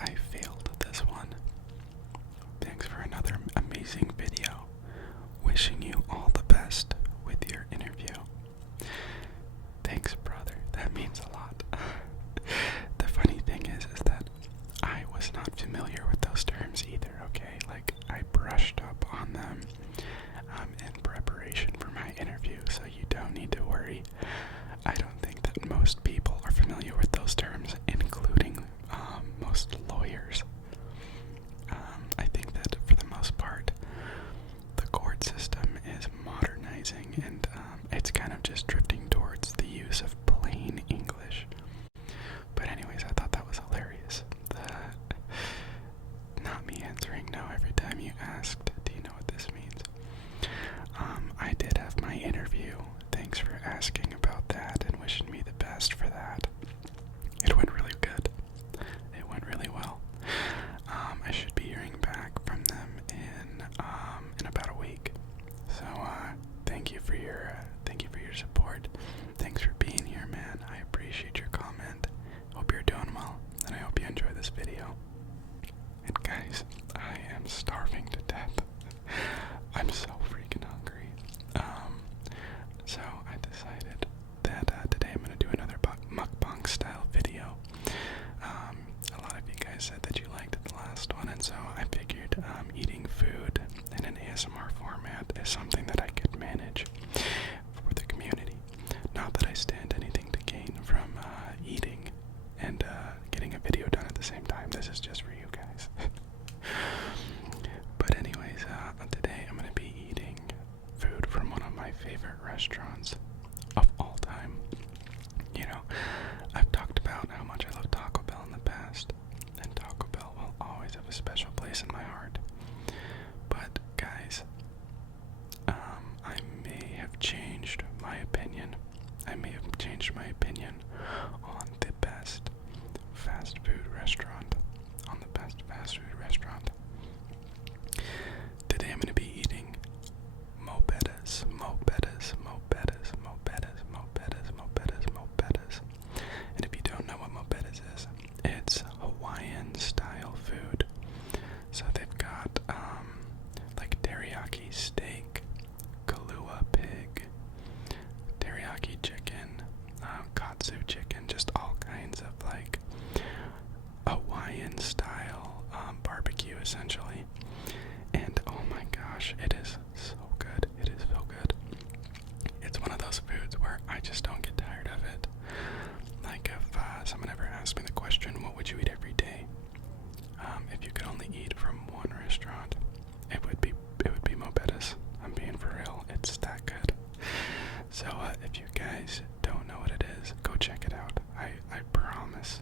I failed this one. Thanks for another amazing video. Wishing you all the best with your interview. Thanks, brother. That means a lot. The funny thing is that I was not familiar with those terms either, okay? Like, I brushed up on them in preparation for my interview, so you don't need to worry. I don't think that most people are familiar with those terms, including most lawyers. I think that for the most part, the court system is modernizing, and it's kind of just drifting towards the use of plain English. But anyways, I thought that was hilarious. Not me answering no every time you asked, do you know what this means? I did have my interview. Thanks for asking about that and wishing me the best for that. It went really good. It went really well. I should be hearing back from them in about a week. So thank you for your support. Thanks for being here, man. I appreciate your comment. Hope you're doing well, and I hope you enjoy this video. And guys, I am starving to death. I'm so freaking hungry. So I decided that today I'm gonna do another mukbang style video. A lot of you guys said that you liked the last one, and so I figured eating food in an ASMR format is something that I could manage for the community. Not that I stand anything to gain from eating and getting a video done at the same time. This is just for you guys. But anyways, today I'm going to be eating food from one of my favorite restaurants of all time. You know, I've talked about how much I love Taco Bell in the past, and Taco Bell will always have a special place in my heart. But guys, I may have changed my opinion. I may have changed my opinion on the best fast food restaurant. Today I'm going to be eating Bettah's. And if you don't know what Bettah's is, it's Hawaiian style food. So they've got like teriyaki steak, Kahlua pig, teriyaki chicken, katsu chicken, just all kinds of like Hawaiian style barbecue essentially. And oh my gosh, it is so good. It is so good. It's one of those foods where I just don't get tired of it. Like if someone ever asked me the question, what would you eat every day? If you could only eat from one restaurant, it would be Bettah's. I'm being for real. It's that good. So if you guys don't know what it is, go check it out. I promise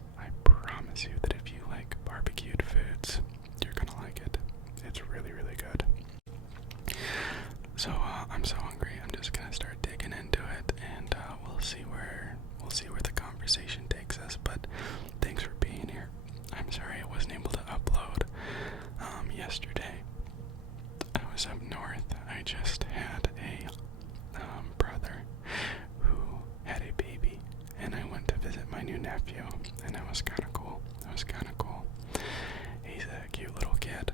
you that if you like barbecued foods, you're gonna like it. It's really, really good. So I'm so hungry. I'm just gonna start digging into it, and we'll see where the conversation takes us. But thanks for being here. I'm sorry I wasn't able to upload yesterday. I was up north. I just had a brother who had a baby, and I went to visit my new nephew, and it was kind of cool. He's a cute little kid,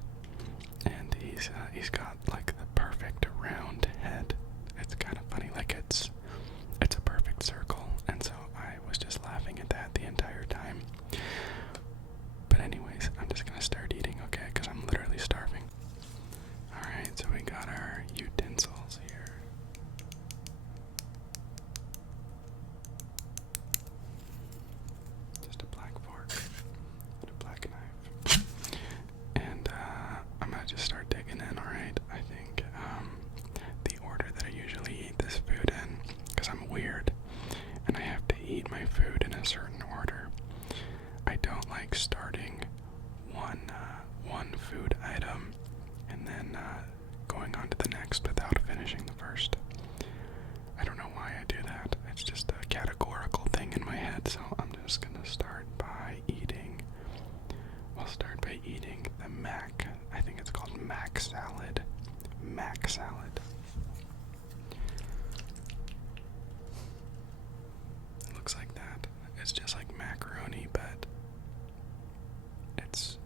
and he's got like the perfect round head. It's kind of funny, like it's a perfect circle, and so I was just laughing at that the entire time. But anyways, I'm just gonna start eating, okay? Because I'm literally starving. Alright, so we got our utensils here. Just a black fork and a black knife. And I'm gonna just start digging in, alright? I think the order that I usually eat this food in, because I'm weird and I have to eat my food in a certain order. I don't like starting one food item and then going on to the next without finishing the first. I don't know why I do that. It's just a categorical thing in my head, so I'm just gonna start by eating. We'll start by eating the mac. I think it's called mac salad. Mac salad. It looks like that. It's just like macaroni, but it's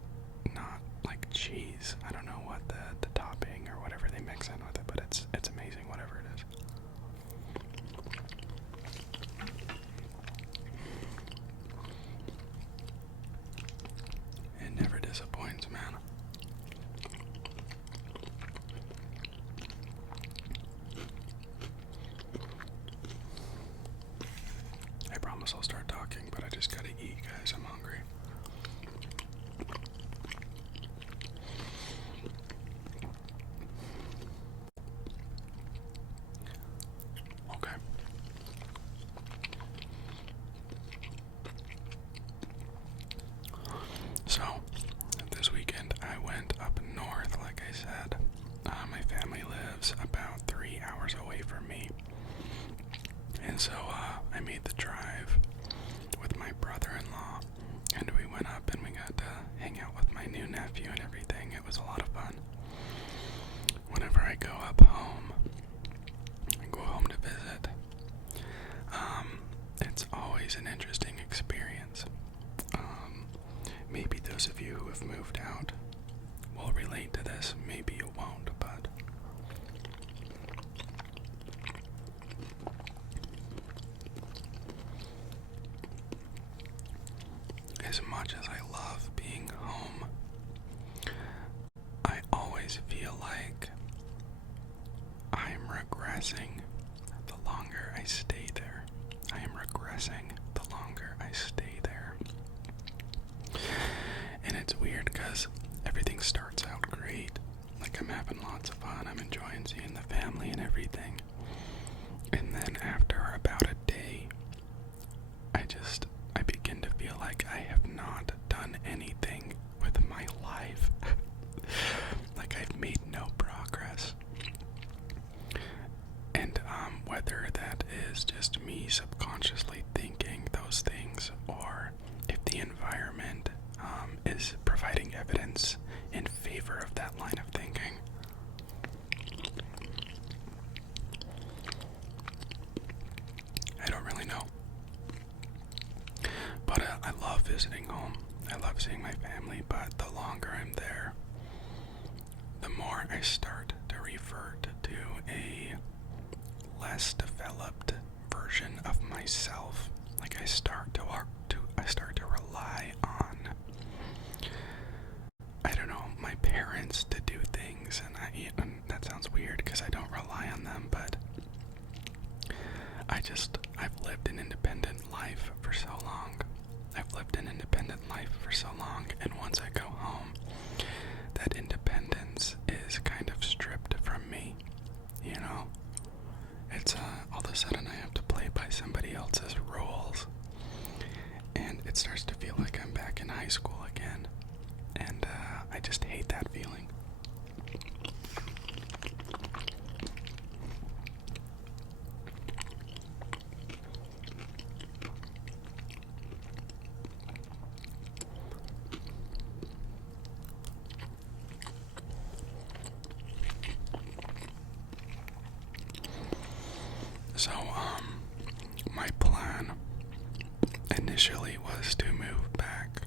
was a lot of fun. Whenever I go up home, I go home to visit, it's always an interesting experience. Maybe those of you who have moved out will relate to this, maybe you won't, but as much as I love being home, I always feel like I'm regressing the longer I stay there. I am regressing the longer I stay there. And it's weird because everything starts out great. Like, I'm having lots of fun. I'm enjoying seeing the family and everything. And then after about a day, I begin to feel like I have not done anything with my life. Like, I've made no progress. And whether that is just me subconsciously thinking those things, or if the environment is providing evidence in favor of that line of thinking. I don't really know. But I love visiting home. I love seeing my family, but the longer I'm there, the more I start to revert to a less developed version of myself. Like, I start to rely on, I don't know, my parents to do things, and that sounds weird because I don't rely on them, but I've lived an independent life for so long. And once I go home, that independence is kind of stripped from me, you know? It's, all of a sudden I have to play by somebody else's rules, and it starts to feel like I'm back in high school again, and, I just hate that feeling. So, my plan initially was to move back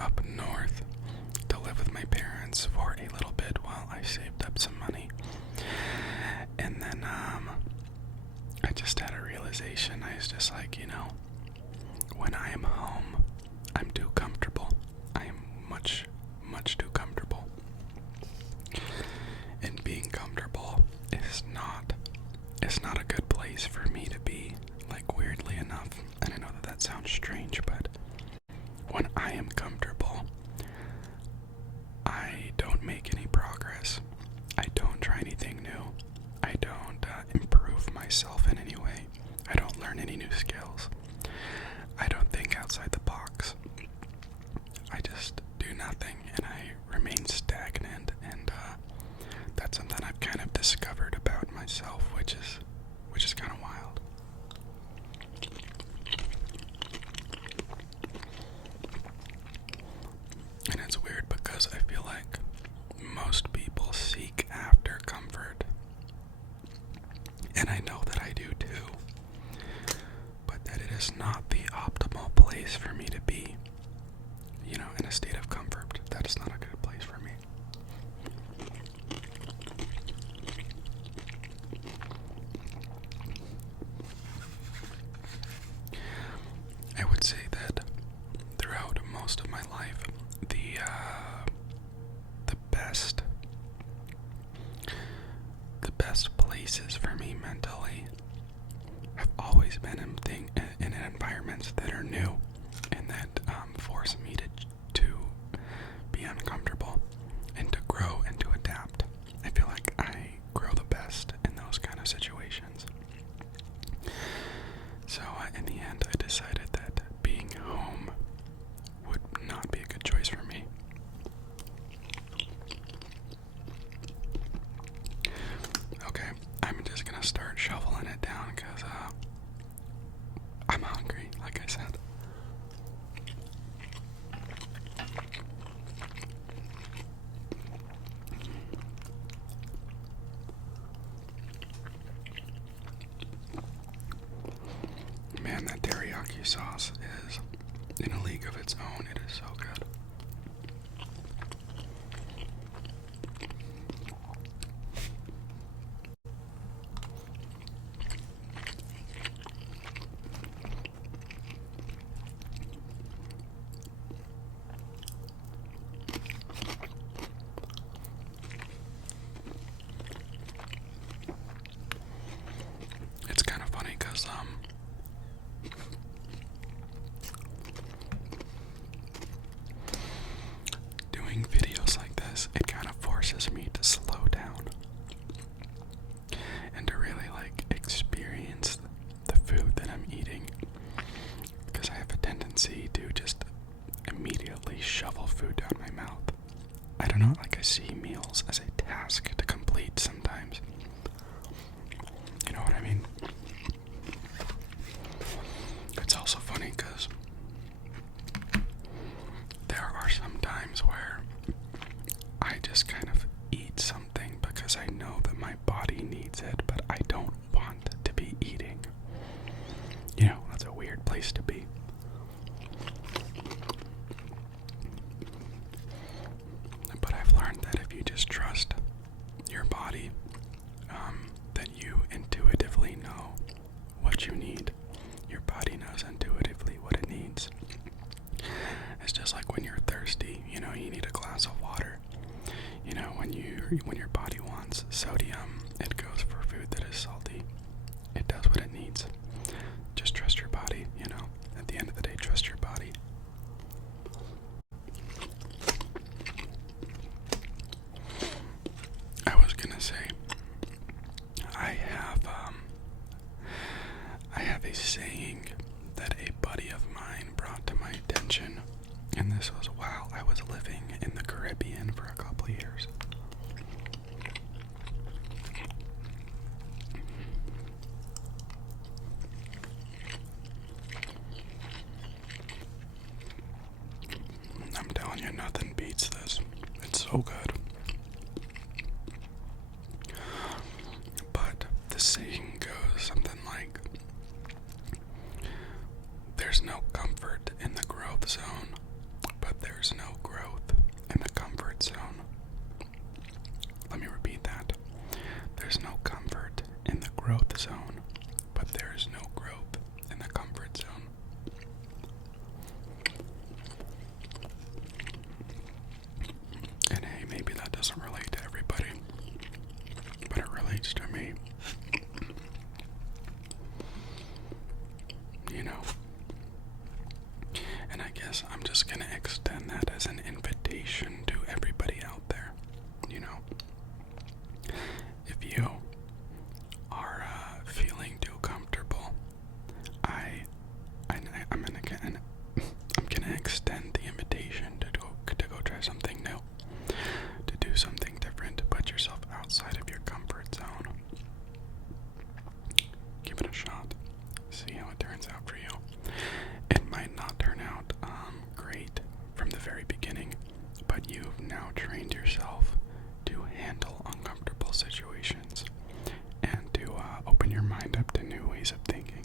up north to live with my parents for a little bit while I saved up some money. And then, I just had a realization. I was just like, when I am home, I'm too comfortable. I am much, much too comfortable. And being comfortable is not a good place for me to be, like, weirdly enough. And I know that sounds strange, but when I am comfortable, I don't make any progress. I don't try anything new. I don't improve myself in any way. I don't learn any new skills. I don't think outside the box. I just do nothing, and I remain stagnant, and that's something I've kind of discovered about myself, which is kind of wild. And it's weird because I feel like most people seek after comfort, and I know that I do too, but that it is not the optimal place for me to be. In a state of comfort, that is not a good place for me. I would say that throughout most of my life, the best places for me mentally have always been in environments that are new and that force me to be uncomfortable and to grow and to adapt. I feel like I grow the best in those kind of situations. So in the end, I decided that being home would not be a good choice for me. Okay, I'm just gonna start shoveling it down because I'm hungry, like I said. sauce is in a league of its own. It is so good. It's kind of funny because doing videos like this, it kind of forces me to slow down and to really like experience the food that I'm eating, because I have a tendency to just immediately shovel food down my mouth. I don't know, like I see meals as a task to complete sometimes. You know what I mean? It's also funny because there are some times where I just kind of eat something because I know that my body needs it, but I don't want to be eating. You know, that's a weird place to be. But I've learned that if you just trust your body, then you intuitively know what you need. Your body knows intuitively what it needs. It's just like when you're thirsty, you know, you need a glass of water. You know, when your body wants sodium, it goes for food that is salty. It does what it needs. Just trust your body, you know. At the end of the day, trust your body. I was gonna say, I have a saying that a buddy of mine brought to my attention, and this was while I was living in the Caribbean for a couple of years. I'm telling you, nothing beats this. It's so good. But the saying goes something like, there's no comfort in the growth zone, but there's no growth in the comfort zone. Let me repeat that. There's no comfort in the growth zone, but there's no growth in the comfort zone. And hey, maybe that doesn't relate to everybody, but it relates to me. You know. And I guess I'm just gonna extend that as an invitation to everybody out there. You know, if you are feeling too comfortable, I'm gonna extend the invitation to go try something new, to do something different, to put yourself outside of your comfort zone. Give it a shot. See how it turns out for you. It might not turn out great from the very beginning, but you've now trained yourself to handle uncomfortable situations and to open your mind up to new ways of thinking.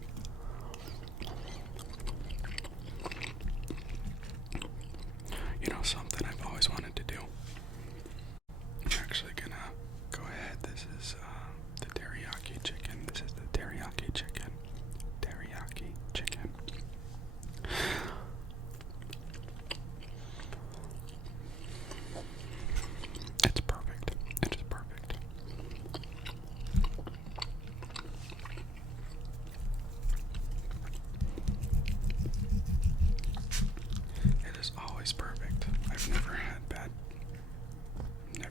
You know, something I've always wanted to do. I'm actually gonna go ahead. This is the teriyaki chicken. This is the teriyaki chicken. Teriyaki chicken. It's perfect. It is perfect. It is always perfect. I've never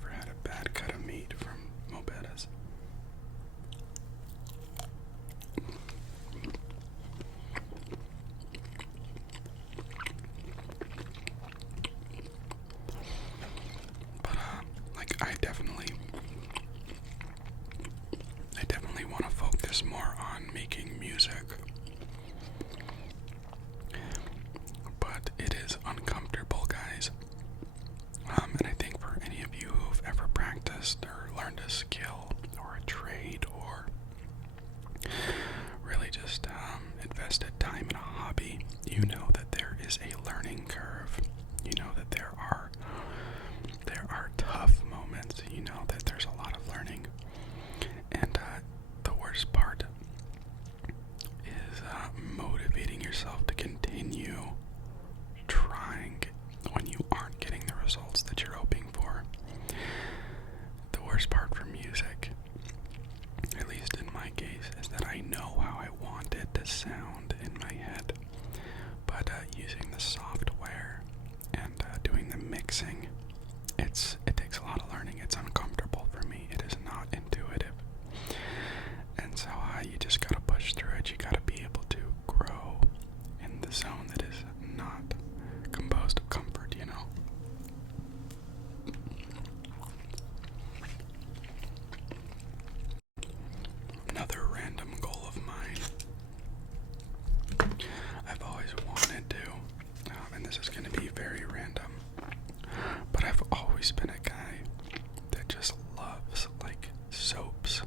had a bad cut of meat from Bettah's. But like I definitely want to focus more on making music. But it is uncomfortable, guys. And I think for any of you who've ever practiced or learned a skill or a trade or really just invested time in a hobby, you know that there is a learning curve. You know that there are tough moments. You know that there's a lot of learning. And the worst part is motivating yourself to continue trying when you aren't getting the results that you're hoping for. The worst part for music, at least in my case, is that I know how I want it to sound in my head, but using the software and doing the mixing, it takes a lot of learning. It's uncomfortable for me. It is not intuitive. And so you just gotta push through it. You gotta be able to grow in the zone that is not composed of comfort, you know? Another random goal of mine. I've always wanted to, and this is gonna be very random, but I've always been a guy that just loves, like, soaps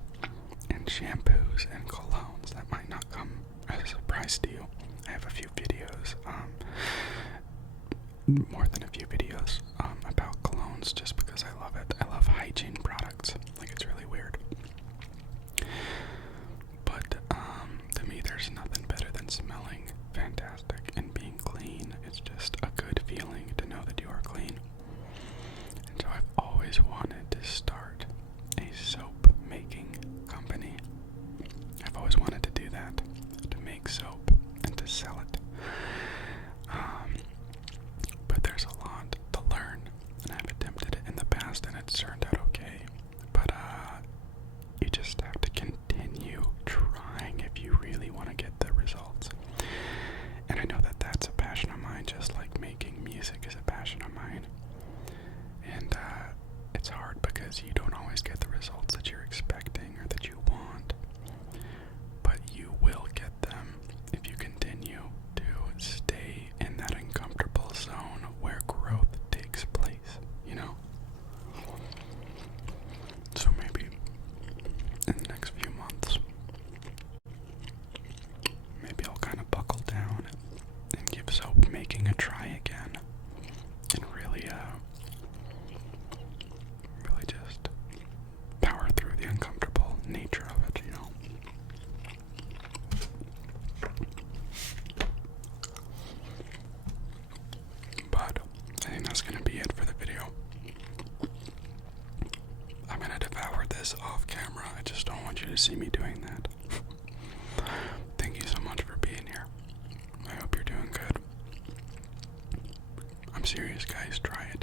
and shampoos and colognes. That might not come as a surprise to you. I have a few videos, more than a few videos, about colognes just because I love it. I love hygiene products. Like, it's really weird. But, to me, there's nothing better than smelling fantastic and being clean. It's just a good feeling to know that you are clean. And so I've always wanted to start a soap making company. I've always wanted to do that, to make soap and to sell it. But there's a lot to learn, and I've attempted it in the past and it's turned out okay. But you just have to continue trying if you really want to get the results. And I know that that's a passion of mine, just like making music is a passion of mine. And it's hard because you don't always get the results that you're expecting or that you want. But you will get them if you continue to stay in that uncomfortable zone where growth takes place, you know? So maybe in the next few months, maybe I'll kind of buckle down and give soap making a try again, and really just power through the uncomfortable nature of it, you know. But I think that's gonna be it for the video. I'm gonna devour this off camera. I just don't want you to see me doing that. Thank you so much for being here. I hope you're doing good. I'm serious, guys. Try it.